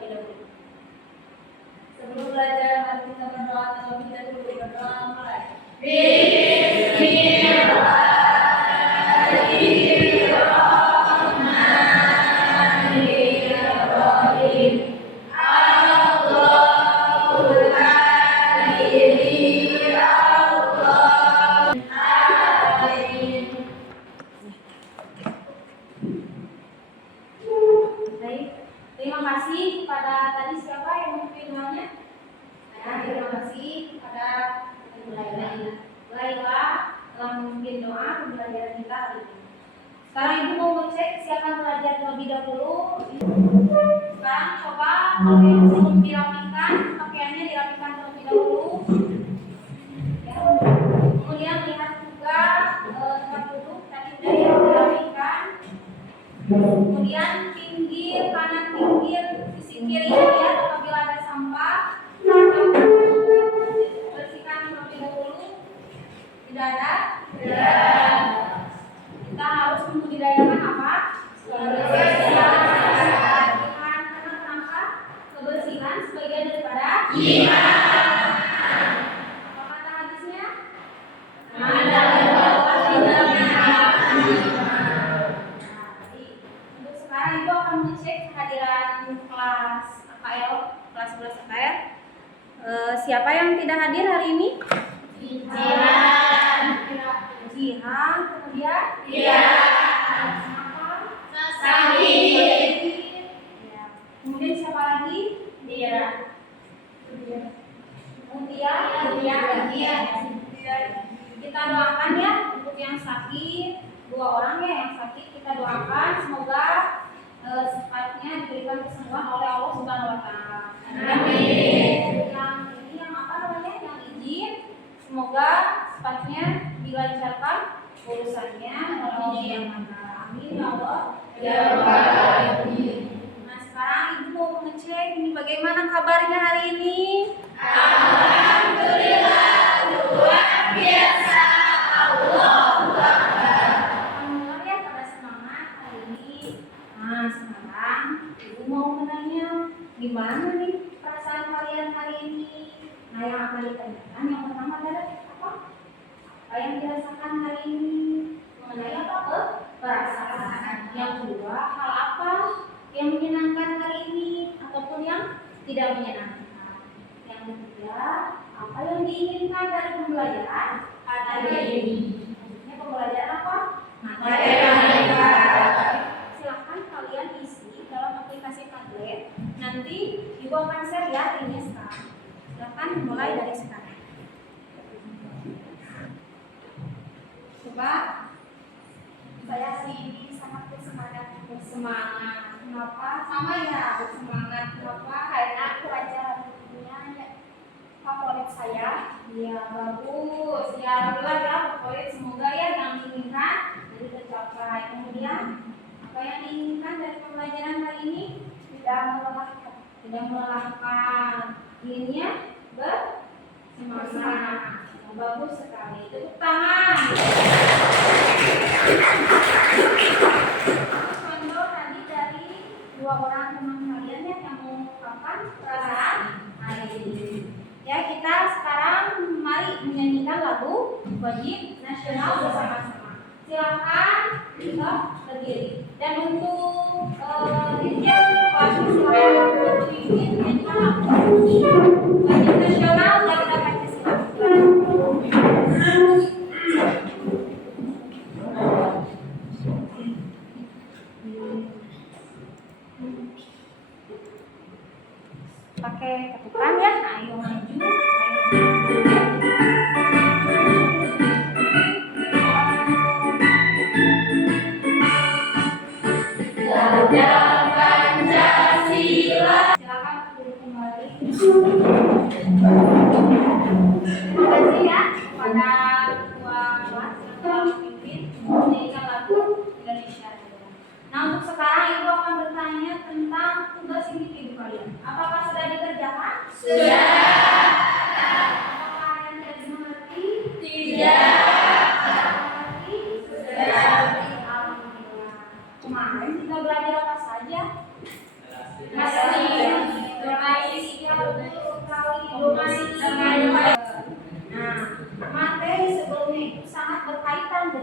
terlebih dahulu. Sebelum belajar, mari kita berdoa terlebih dahulu. Berdoa mulai. Bismillahirrahmanirrahim. Baik, terima kasih kepada tadi siapa yang memimpin doanya? Terima kasih kepada Laila telah memimpin doa pembelajaran kita hari ini. Sekarang ibu mau ngecek siapa yang belajar terlebih dahulu. Sekarang coba kalau yang belum dirapikan, pakaiannya dirapikan terlebih dahulu. Ya. Kemudian lihat juga tempat duduk tadi sudah dirapikan. Kemudian pinggir kanan, pinggir sisi kiri lihat apabila ada sampah, bersihkan terlebih dahulu. Tidak ada? Tidak. Kita harus membudidayakan apa? Kebersihan. Karena kenapa? Kebersihan sebagian daripada iman. Apa kata hadisnya? Sekarang ibu akan mengecek kehadiran kelas AKL, kelas 11 AKL. Siapa yang tidak hadir hari ini? Jihan, kemudian? Sakit. Ya. Kemudian siapa lagi? Kemudian kita doakan ya untuk yang sakit, 2 orang ya yang sakit kita doakan semoga secepatnya diberikan kesembuhan oleh Allah Subhanahu Wa Taala. Amin. Yang apa namanya? Yang izin semoga secepatnya dilancarkan urusannya oleh Allah yang Maha. Amin ya Allah. Ya Rabbal Alamin. Nah sekarang ibu mau mengecek ini bagaimana kabarnya hari ini? Alhamdulillah luar biasa. Allahu Akbar. Alhamdulillah ya pada semangat hari ini. Nah sekarang ibu mau menanya gimana nih perasaan kalian hari ini? Nah yang akan ditanyakan yang pertama adalah apa? Apa yang dirasakan hari ini? Mengenai apa? Perasaan. Yang kedua, hal apa yang menyenangkan hari ini ataupun yang tidak menyenangkan? Yang ketiga, apa yang diinginkan dari pembelajaran hari ini? Maksudnya pembelajaran apa? Matematika. Silahkan kalian isi dalam aplikasi Padlet. Nanti ibu akan share ya ini sekarang. Silahkan mulai dari sekarang. Coba saya sih ini sangat bersemangat. Kenapa? Sama ya bersemangat. Kenapa? Karena pelajaran dunia favorit saya. Iya bagus. Ya alhamdulillah ya favorit. Semoga ya yang diinginkan jadi tercapai. Kemudian apa yang diinginkan dari pembelajaran hari ini? Tidak melelahkan. Inginnya bersemangat. Bagus sekali. Tepuk tangan. Contoh tadi dari 2 orang teman kalian ya yang mengungkapkan perasaan hari ini. Ya kita sekarang mari menyanyikan lagu wajib nasional bersama-sama. Silakan kita berdiri. Dan untuk dirjen kelas silakan memimpin menyanyikan lagu wajib nasional Garuda Pancasila. Pakai ketukan ya, ayo maju, Garuda Pancasila. Silakan duduk kembali. Terima kasih ya kepada ketua kelas yang telah memimpin menyanyikan lagu Indonesia. Nah untuk sekarang ibu akan bertanya tentang tugas individu kalian. Apakah sudah dikerjakan? Sudah. Apakah kalian sudah dimengerti? Tidak. Sudah. Alhamdulillah. Kemarin kita belajar apa saja? Masih.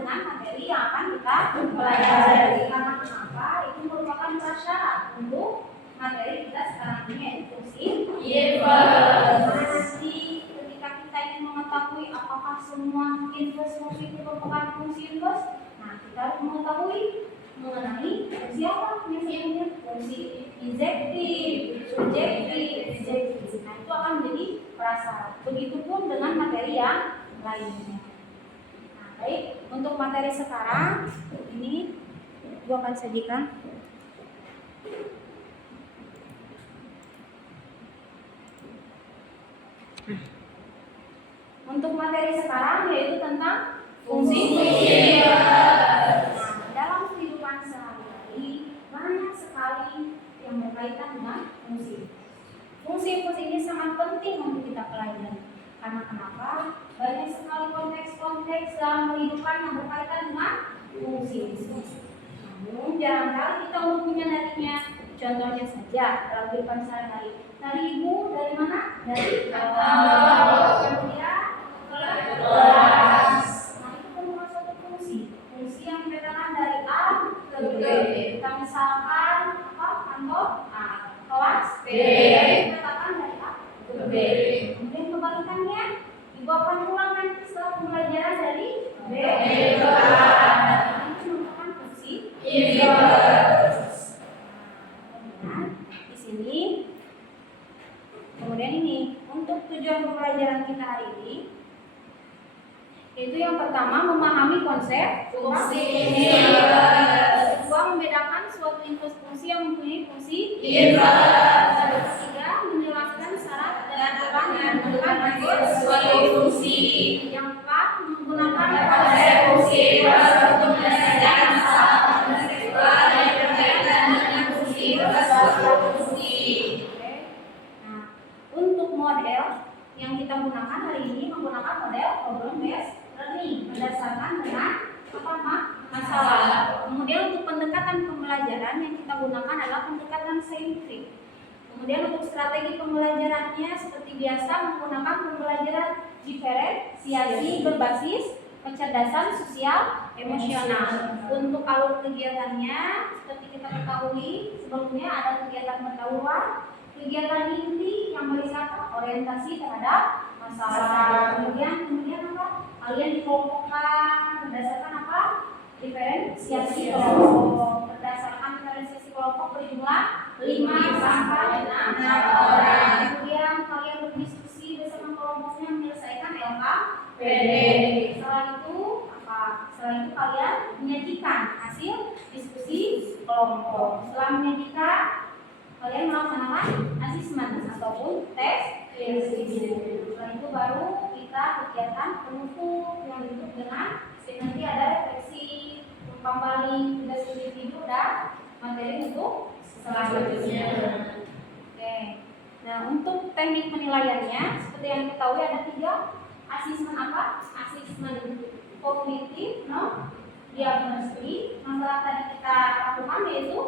dengan materi yang akan kita pelajari. Karena kenapa? Itu merupakan prasyarat untuk materi kita sekarang ini, yaitu fungsi inverse. Nanti ketika kita ingin mengetahui apakah semua inverse fungsi itu merupakan fungsi inverse, nah kita harus mengetahui mengenai fungsi apa? Misalnya fungsi injektif, surjektif, disjektif. Nah itu akan menjadi prasyarat. Begitupun dengan materi yang lainnya. Nah, baik, untuk materi sekarang ini gua akan sajikan. Untuk materi sekarang yaitu tentang fungsi. Nah, dalam kehidupan sehari-hari banyak sekali yang berkaitan dengan fungsi. Fungsi-fungsi ini sangat penting untuk kita pelajari. Karena kenapa? Banyak sekali konteks-konteks dalam kehidupan yang berkaitan dengan fungsi. Namun jarang-jarang kita untuk menyadarinya. Contohnya saja dalam kehidupan sehari-hari. Tadi ibu dari mana? Dari kemudian kelas. Nah itu merupakan suatu fungsi. Fungsi yang dikatakan dari A ke B. Kita misalkan apa? Kantor A. Kelas B. Dikatakan dari A ke B. Kemudian kebalikannya, ibu akan pulang nanti setelah pembelajaran dari B ke A. Nah itu merupakan fungsi inverse. Di sini, kemudian ini untuk tujuan pembelajaran kita hari ini, yaitu yang pertama memahami konsep fungsi inverse. Kedua, membedakan suatu inverse fungsi yang mempunyai fungsi inverse. Ketiga, menjelaskan syarat dan aturan yang menggunakan suatu fungsi. Yang keempat, menggunakan konsep fungsi inverse untuk menyelesaikan masalah konseptual yang berkaitan dengan fungsi inverse suatu fungsi. Nah, untuk model yang kita gunakan hari ini menggunakan model problem based learning berdasarkan dengan masalah. Kemudian untuk pendekatan pembelajaran yang kita gunakan adalah pendekatan saintifik. Kemudian untuk strategi pembelajarannya seperti biasa menggunakan pembelajaran diferensiasi berbasis kecerdasan sosial emosional. Untuk alur kegiatannya seperti kita ketahui sebelumnya ada kegiatan pendahuluan, kegiatan inti yang berisiko orientasi terhadap masalah. Kemudian apa? Kalian dikelompokkan berdasarkan apa? Diferensiasi kelompok. Berdasarkan diferensiasi kelompok berjumlah 5 sampai 6 orang. Kemudian kalian berdiskusi bersama kelompoknya menyelesaikan LKPD. Setelah itu apa? Setelah itu kalian menyajikan hasil diskusi kelompok. Setelah menyajikan, kalian melaksanakan asesmen ataupun tes. Setelah itu baru kita kegiatan penutup yang disebut dengan nanti ada refleksi, kembali tugas individu dan materi untuk selanjutnya. Oke. Nah untuk teknik penilaiannya seperti yang diketahui ada 3 asesmen apa? Asesmen kognitif, diagnostik. Masalah tadi kita lakukan yaitu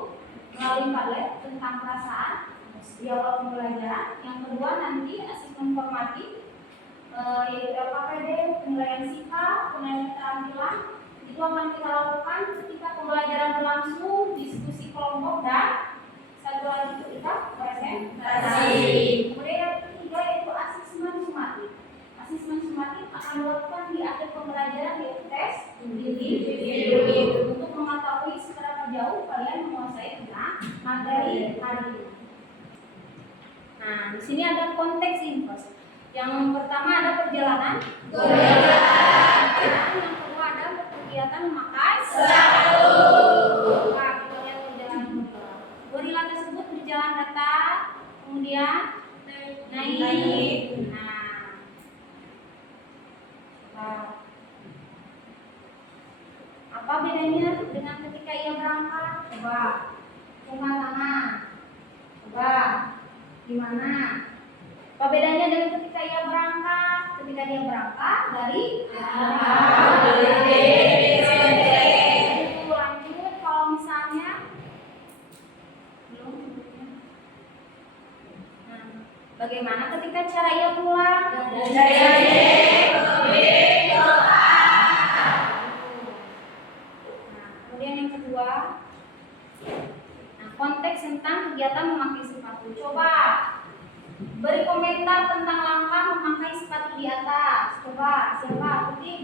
melalui padlet tentang perasaan di awal pembelajaran. Yang kedua nanti asesmen formatif yaitu LKPD, penilaian sikap, penilaian keterampilan. Itu akan kita lakukan ketika pembelajaran berlangsung, diskusi kelompok dan satu lagi ketika presentasi. Kemudian yang ketiga yaitu asesmen sumatif. Asesmen sumatif akan dilakukan di akhir pembelajaran yaitu tes individu untuk mengetahui seberapa jauh kalian menguasai tentang materi hari ini. Nah, di sini ada konteks inverse. Yang pertama ada perjalanan. Yang kedua ada kegiatan memakai sepatu. Nah, kita lihat perjalanan gorila. Gorila tersebut berjalan datar, kemudian naik. Nah, apa bedanya dengan ketika ia berangkat? Coba, angkat tangan. Coba, gimana? Apa bedanya dengan ketika ia berangkat? Ketika dia berangkat dari lanjut kalau misalnya belum. Nah, bagaimana ketika cara ia pulang? Dari A ke B ke A.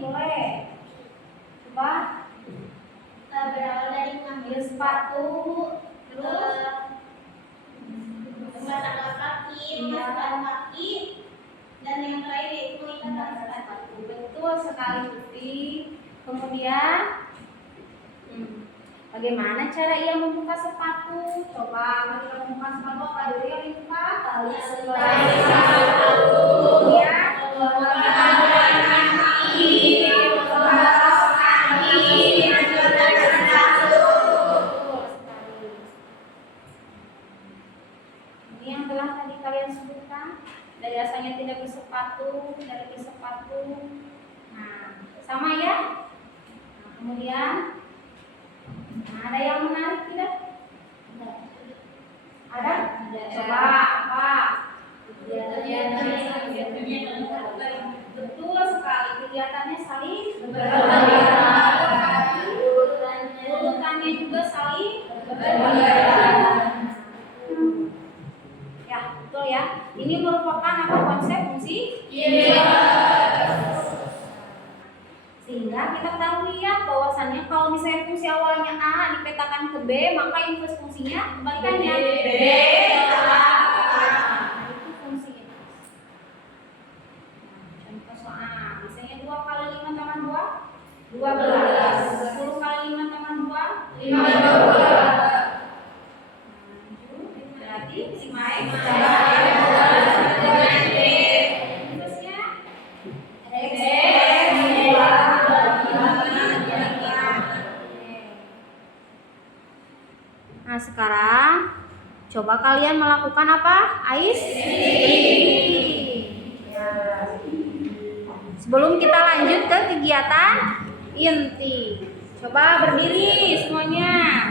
boleh. Coba. Berawal dari mengambil sepatu, terus memasang kaki, memasukkan kaki, dan yang terakhir yaitu mengikat sepatu. Betul sekali, Putri. Kemudian, bagaimana cara ia membuka sepatu? Coba bagi kita membuka sepatu apa dulu yang dibuka? Tali sepatu. Kemudian, ini yang telah tadi kalian sebutkan, dari rasanya tidak bersepatu, dari bersepatu. Nah, sama ya. Nah, kemudian, ada yang menarik tidak? Ada? Coba apa? Betul sekali, kegiatannya saling urutannya juga saling ya, betul ya. Ini merupakan apa konsep fungsi? Sehingga kita ketahui ya bahwasannya kalau misalnya fungsi awalnya A dipetakan ke B, maka inverse fungsinya kebalikannya B. Itu fungsi inverse. Contoh soal, misalnya 2 kali 5 tambah 2, 12. 10 kali 5 tambah 2, 15. Berarti 5x inverse-nya X. Nah, sekarang coba kalian melakukan apa? Ais. Sebelum kita lanjut ke kegiatan inti, coba berdiri semuanya.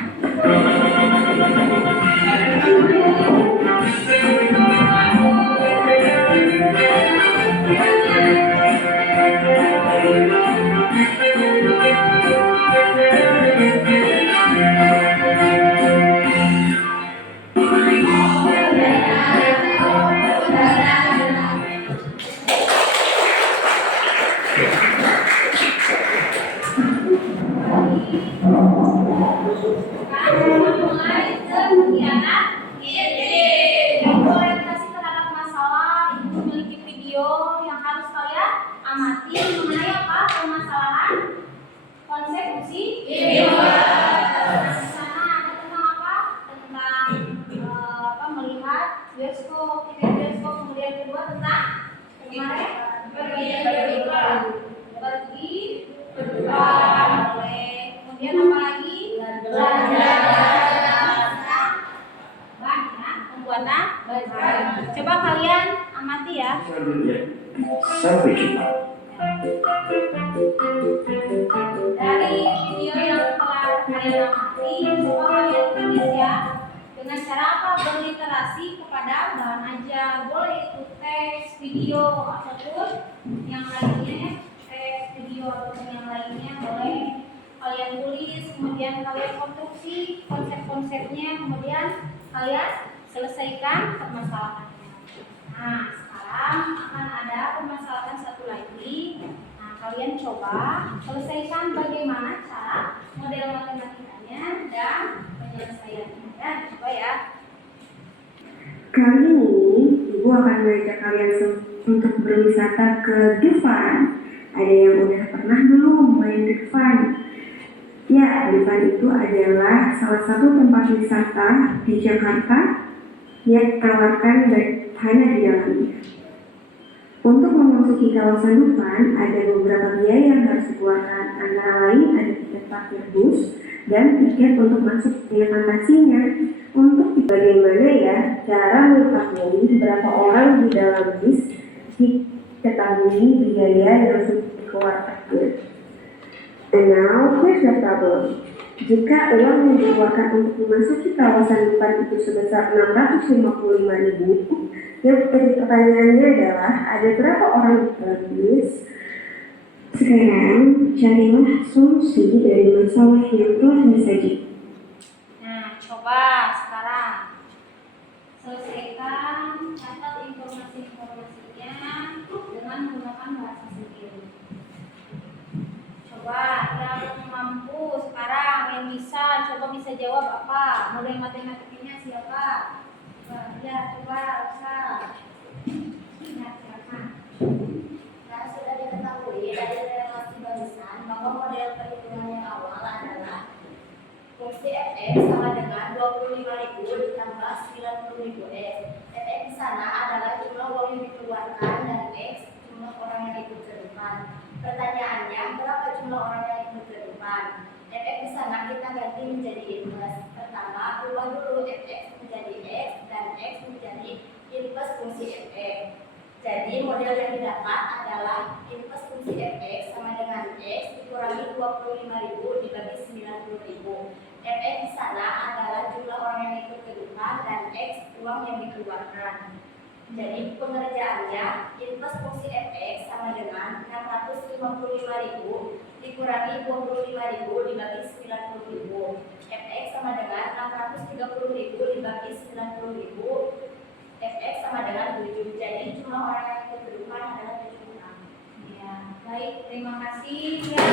Orientasi terhadap masalah itu memiliki video yang harus kalian amati mengenai apa permasalahan konsep fungsi. Di sana ada tentang apa? Tentang melihat bioskop, tiket bioskop. Kemudian kedua tentang kemarin pergi berduaan boleh. Kemudian apa lagi? Pembuatan. Coba kalian amati ya. Sampai jumpa. Dari video yang telah kalian amati, coba kalian tulis ya. Dengan cara apa? Berliterasi kepada bahan ajar. Boleh itu teks, video, ataupun yang lainnya. Teks, video, ataupun yang lainnya boleh kalian tulis. Kemudian kalian konstruksi konsep-konsepnya. Kemudian kalian selesaikan permasalahannya. Nah, sekarang akan ada permasalahan satu lagi. Nah, kalian coba selesaikan bagaimana cara model matematikanya dan penyelesaiannya. Ya, coba ya. Kali ini Ibu akan mengajak kalian untuk berwisata ke Dufan. Ada yang udah pernah belum main Dufan? Ya, Dufan itu adalah salah satu tempat wisata di Jakarta yang tawarkan hanya di dalamnya. Untuk memasuki kawasan Dufan, ada beberapa biaya yang harus dikeluarkan, antara lain ada tiket parkir bus dan tiket untuk masuk ke fantasinya. Untuk bagaimana ya cara mengetahui berapa orang di dalam bis, diketahui biaya yang harus dikeluarkan. And now, here's the problem. Jika uang yang dikeluarkan untuk memasuki kawasan Dufan itu sebesar 655.000, yang jadi pertanyaannya adalah ada berapa orang di dalam bis? Sekarang carilah solusi dari masalah yang telah disajikan. Nah, coba sekarang selesaikan, catat informasi-informasinya dengan menggunakan bahasa sendiri. bisa. Coba bisa jawab apa? Model matematikanya siapa? Coba Rosa. Ingat siapa? Nah, sudah diketahui dari relasi barusan bahwa model perhitungan yang awal adalah fungsi fx sama dengan 25.000 ditambah 90.000 x. Fx di sana adalah jumlah uang yang dikeluarkan dan x jumlah orang yang ikut terlibat. Pertanyaannya, berapa jumlah orang yang ikut terlibat? Fx di sana kita ganti menjadi inverse. Pertama, ubah dulu fx menjadi x dan x menjadi inverse fungsi fx. Jadi model yang didapat adalah inverse fungsi fx sama dengan x dikurangi 25.000 dibagi 90.000. Fx di sana adalah jumlah orang yang ikut terlibat dan x uang yang dikeluarkan. Jadi pengerjaannya inverse fungsi fx sama dengan 655.000 dikurangi 25.000 dibagi 90.000. Fx sama dengan 630.000 dibagi 90.000. Fx sama dengan 7. Jadi jumlah orang yang ikut terlibat adalah 7 orang. Ya, baik, terima kasih ya.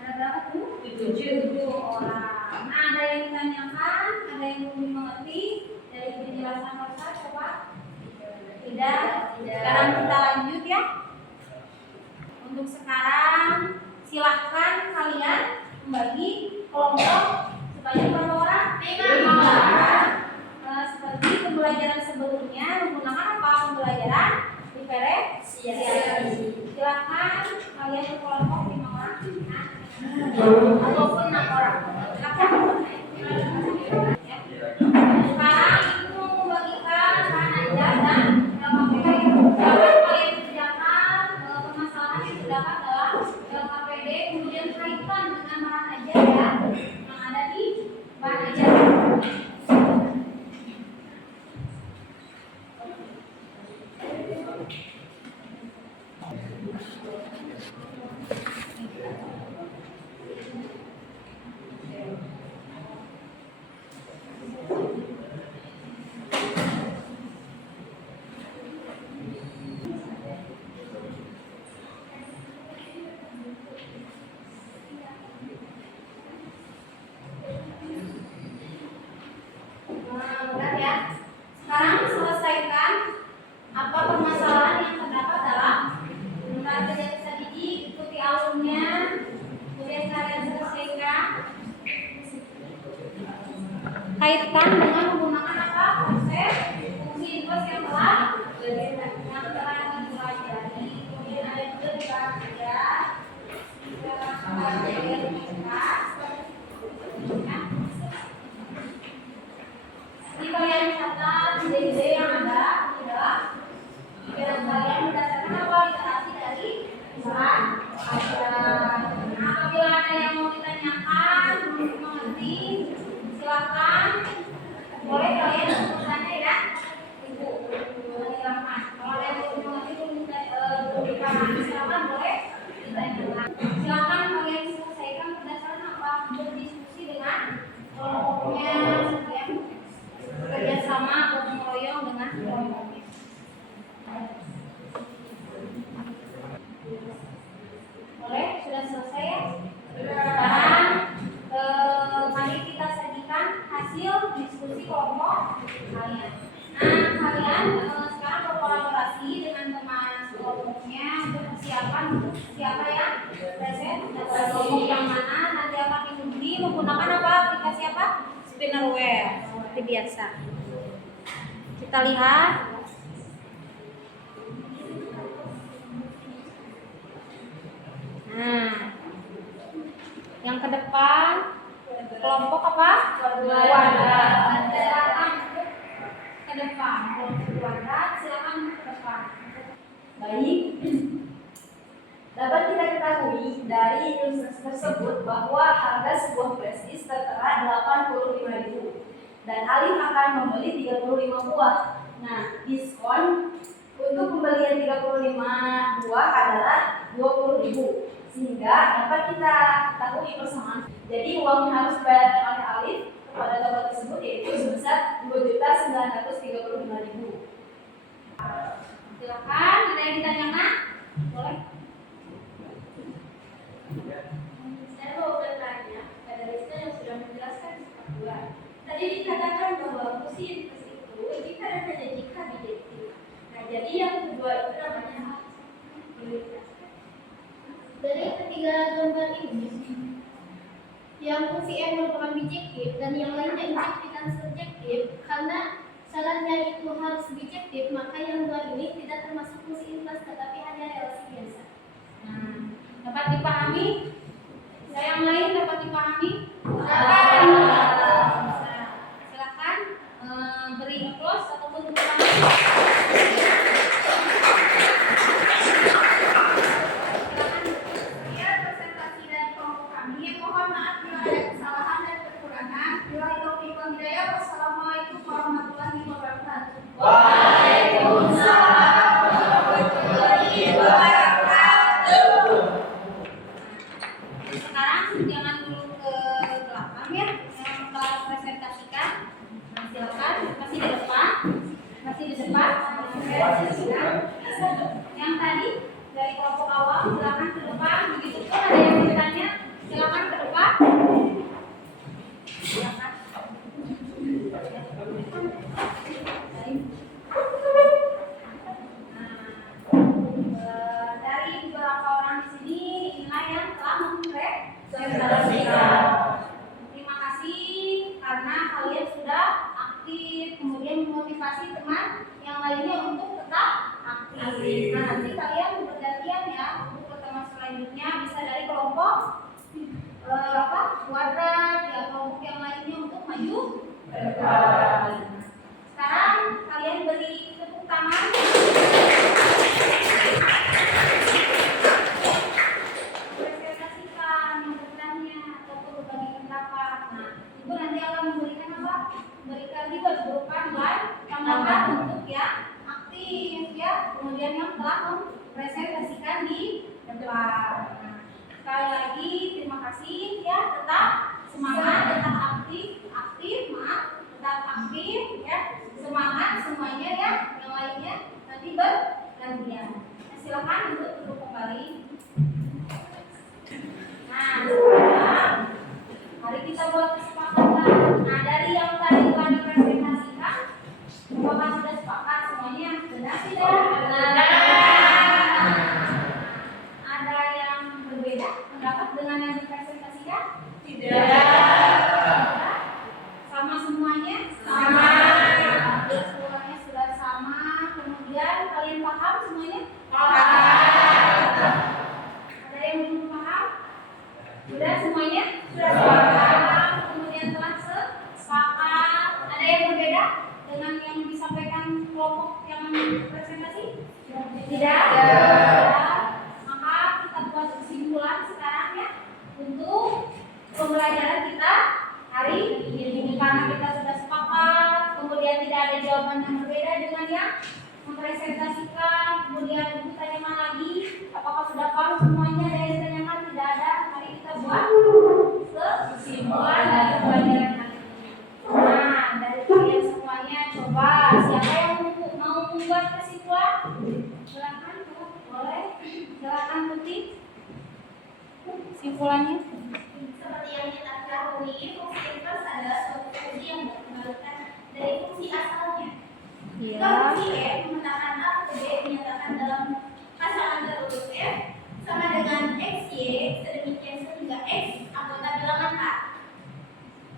Ada berapa tuh? 7 orang. Nah, ada yang ditanyakan, ada yang belum dimengerti dari penjelasan Rosa, coba. Tidak. Sekarang kita lanjut ya. Untuk sekarang silahkan kalian membagi kelompok sebanyak berapa orang? 5 orang. Seperti pembelajaran sebelumnya menggunakan apa pembelajaran? Diferensiasi. Silakan kalian berkelompok 5 orang ataupun 6 orang. Silakan. Ya. Sekarang ibu mau membagikan bahan ajar dan LKPD. Jangan kalian kerjakan permasalahan yang terdapat dalam LKPD kemudian kaitkan dengan bahan ajar ya yang ada di bahan ajar. Benar ya. Sekarang selesaikan apa permasalahan yang terdapat dalam lembaga kerja peserta didik, ikuti alurnya, kemudian kalian selesaikan. Kaitkan dengan menggunakan apa? Konsep fungsi inverse yang telah dipelajari. Kemudian ada juga di bahan ajar. Jadi kalian catat ide-ide yang ada di dalam pikiran kalian berdasarkan apa literasi dari bahan ajar. Nah, apabila ada yang mau ditanyakan, belum mengerti, silakan boleh kalian bertanya ya, Ibu. Silakan. Kalau ada yang belum mengerti belum dipahami, silakan boleh ditanyakan. Silakan kalian selesaikan berdasarkan apa berdiskusi dengan kelompoknya, ya. Kerjasama gotong royong dengan kelompoknya. Boleh, sudah selesai ya? Sekarang mari kita sajikan hasil diskusi kelompok kalian. Nah, kalian sekarang berkolaborasi dengan teman kelompoknya untuk persiapan siapa yang present dan kelompok yang mana nanti akan diuji menggunakan apa aplikasi apa? Spinnerware seperti biasa. Kita lihat. Nah, yang ke depan kelompok apa? Kuadrat. Silakan ke depan. Kelompok kuadrat, silakan ke depan. Baik, dapat kita ketahui dari ilustrasi tersebut bahwa harga sebuah flash disk tertera 85.000 dan Alif akan membeli 35 buah. Nah, diskon untuk pembelian 35 buah adalah 20.000 sehingga dapat kita ketahui persamaan. Jadi uang yang harus dibayarkan oleh Alif kepada toko tersebut yaitu sebesar 2.935.000. Silakan, ada yang ditanyakan? Boleh? Saya mau bertanya pada Rizka yang sudah menjelaskan sifat dua. Tadi dikatakan bahwa fungsi inverse itu jika dan hanya jika bijektif. Nah, jadi yang kedua itu namanya apa? Boleh dijelaskan? Dari ketiga gambar ini, yang fungsi n merupakan bijektif dan yang lainnya injektif dan subjektif, karena syaratnya itu harus bijektif, maka yang dua ini tidak termasuk fungsi inverse tetapi hanya relasi biasa. Nah, dapat dipahami? Yang lain dapat dipahami? Dapat. Nah, silakan beri close ataupun tepuk tangan. Sekian presentasi dari kelompok kami. Mohon maaf bila ada kesalahan dan kekurangan. Billahi taufiq wal hidayah. Wassalamualaikum warahmatullahi wabarakatuh. Waalaikumsalam warahmatullahi wabarakatuh. Sekarang jangan dulu ke belakang ya, yang telah presentasikan. Nah, silakan masih di depan, masih di depan. Yang tadi dari kelompok awal silakan ke depan. Begitu pun ada yang bertanya, silakan ke depan. Silakan. Dari beberapa orang di sini, inilah yang telah mempresentasikan. Terima kasih karena kalian sudah aktif, kemudian memotivasi teman yang lainnya untuk tetap aktif. Nah, nanti kalian bergantian ya untuk pertemuan selanjutnya bisa dari kelompok kuadrat, ya kelompok yang lainnya untuk maju ke depan. Sekarang kalian beri tepuk tangan. Presentasikan yang bertanya ataupun berbagi pendapat. Nah, ibu nanti akan memberikan apa? Memberikan reward berupa nilai tambahan untuk yang aktif ya. Kemudian yang telah mempresentasikan di depan. Nah, sekali lagi terima kasih ya. Tetap semangat, tetap aktif, tetap aktif ya. Semangat semuanya ya. Yang lainnya nanti bergantian. Nah, silakan untuk duduk kembali. Nah, sekarang mari kita buat kesepakatan. Nah, dari yang tadi telah dipresentasikan, apakah sudah sepakat semuanya? Benar tidak? Benar. Ada yang berbeda pendapat dengan yang dipresentasikan? Tidak. Sama semuanya? Sama. Semuanya sudah sama. Kemudian kalian paham semuanya? Paham. Ada yang belum paham? Sudah semuanya? Sudah sepakat. Kemudian telah sepakat. Ada yang berbeda dengan yang disampaikan kelompok yang presentasi? Tidak. Maka kita buat kesimpulan sekarang ya untuk pembelajaran kita hari ini karena kita sudah sepakat. Kemudian tidak ada jawaban yang berbeda dengan yang mempresentasikan. Kemudian ibu tanyakan lagi, apakah sudah paham semuanya? Ada yang ditanyakan? Tidak ada. Mari kita buat kesimpulan dari pelajaran hari ini. Nah, dari kalian semuanya coba siapa yang mau membuat kesimpulan? Silakan, boleh. Silakan Putih. Kesimpulannya? Seperti yang kita ketahui, fungsi inverse adalah suatu fungsi yang dikembalikan dari fungsi asalnya. Jika fungsi f memetakan a ke b dinyatakan dalam pasangan terurut f sama dengan xy sedemikian sehingga x anggota bilangan a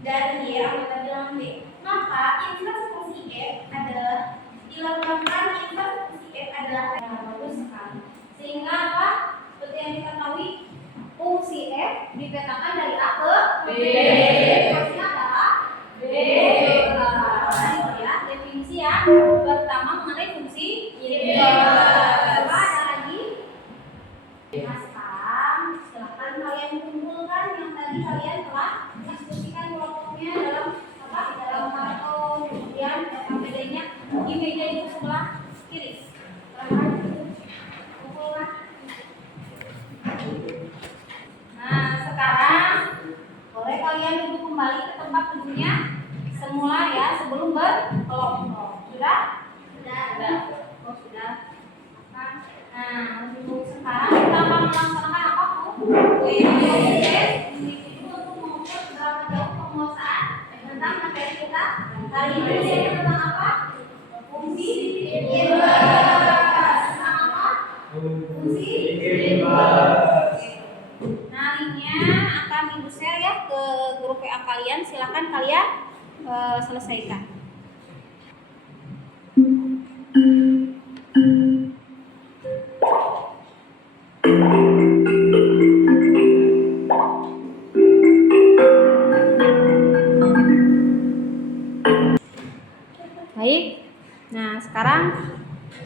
dan y anggota bilangan b, maka inverse fungsi f adalah dilengkapkan inverse fungsi f adalah Bagus sekali. Sehingga apa? Seperti yang kita ketahui, fungsi f dipetakan dari a ke b. Fungsinya adalah b. Ya, definisi yang pertama mengenai fungsi inverse. Coba ada lagi. Nah, sekarang silakan kalian kumpulkan yang tadi kalian telah diskusikan kelompoknya dalam apa? Dalam kartu, kemudian bedanya di meja itu sebelah kiri. Silakan kumpulkan. Nah, sekarang boleh kalian duduk kembali ke tempat duduknya semula ya sebelum berkelompok. Sudah? Sudah. Oh, sudah. Nah, untuk sekarang melaksanakan apa, Bu? Tes individu untuk mengukur seberapa jauh penguasaan tentang materi kita hari ini, yaitu tentang apa? Fungsi imbas. Tentang apa? Fungsi imbas. Nah, linknya akan Ibu share ya ke grup WA kalian. Silakan kalian selesaikan. Baik. Nah, sekarang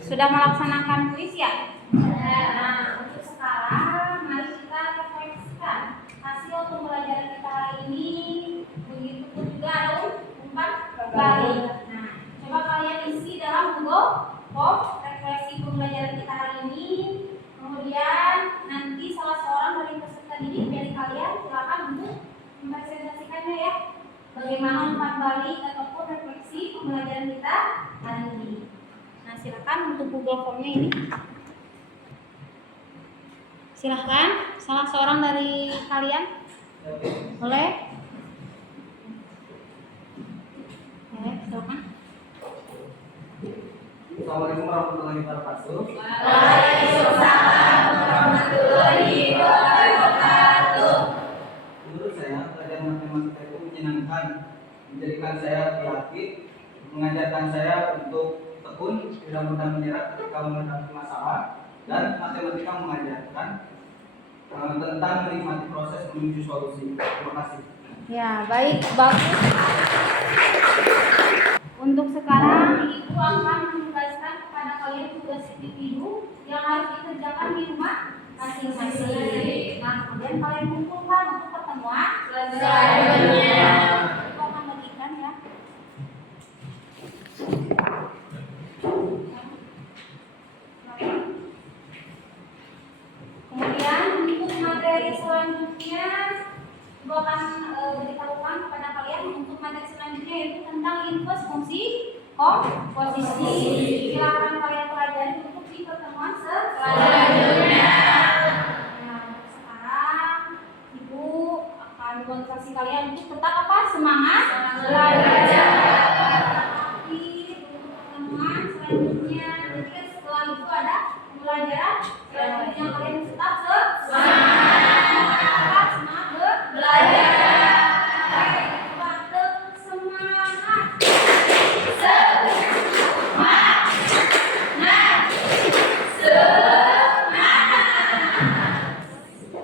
sudah melaksanakan kuis ya? Nah, untuk sekarang mari kita refleksikan hasil pembelajaran kita hari ini. Begitupun juga ada umpan balik. Nah, coba kalian isi dalam Google Form refleksi pembelajaran kita hari ini. Kemudian nanti salah seorang dari peserta didik dari kalian silakan untuk mempresentasikannya ya. Bagaimana umpan balik ataupun refleksi pembelajaran kita hari ini. Nah, silakan untuk Google Form-nya ini. Silahkan, salah seorang dari kalian. Boleh? Boleh, silakan. Assalamualaikum warahmatullahi wabarakatuh. Waalaikumsalam warahmatullahi wabarakatuh. Menurut saya, pelajaran matematika itu menyenangkan, menjadikan saya kreatif, mengajarkan saya untuk tekun, tidak mudah menyerah ketika menghadapi masalah, dan matematika mengajarkan tentang menikmati proses menuju solusi. Terima kasih. Ya, baik, bagus. Untuk sekarang, Ibu akan menugaskan kepada kalian tugas individu yang harus dikerjakan di rumah masing-masing. Nah, kemudian kalian kumpulkan untuk pertemuan selanjutnya. Ibu akan bagikan ya. Kemudian untuk materi selanjutnya, Ibu akan beritahukan kepada kalian untuk materi selanjutnya yaitu tentang inverse fungsi komposisi. Silakan kalian pelajari untuk di pertemuan selanjutnya. Nah, sekarang Ibu akan motivasi kalian untuk tetap apa? Semangat belajar. Tapi untuk pertemuan selanjutnya, jadi setelah itu ada pembelajaran selanjutnya kalian tetap semangat belajar.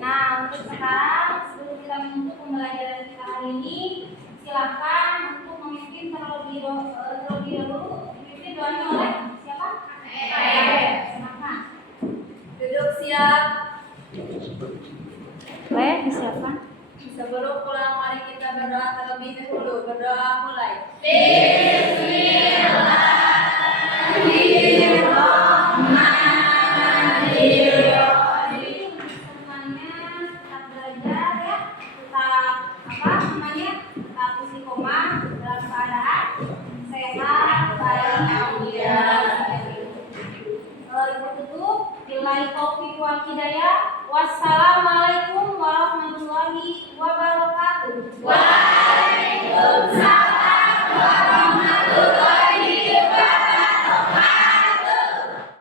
Nah, untuk sekarang sebelum kita menutup pembelajaran kita hari ini, silakan untuk memimpin terlebih dahulu. Memimpin doanya oleh siapa? Silakan. Duduk siap. Boleh disiapkan. Sebelum pulang mari kita berdoa terlebih dahulu. Berdoa mulai. Tetap belajar ya, tetap tetap istiqomah dalam keadaan sehat, baik, Ibu tutup. Billahi taufiq wal hidayah. Wassalamualaikum warahmatullahi wabarakatuh.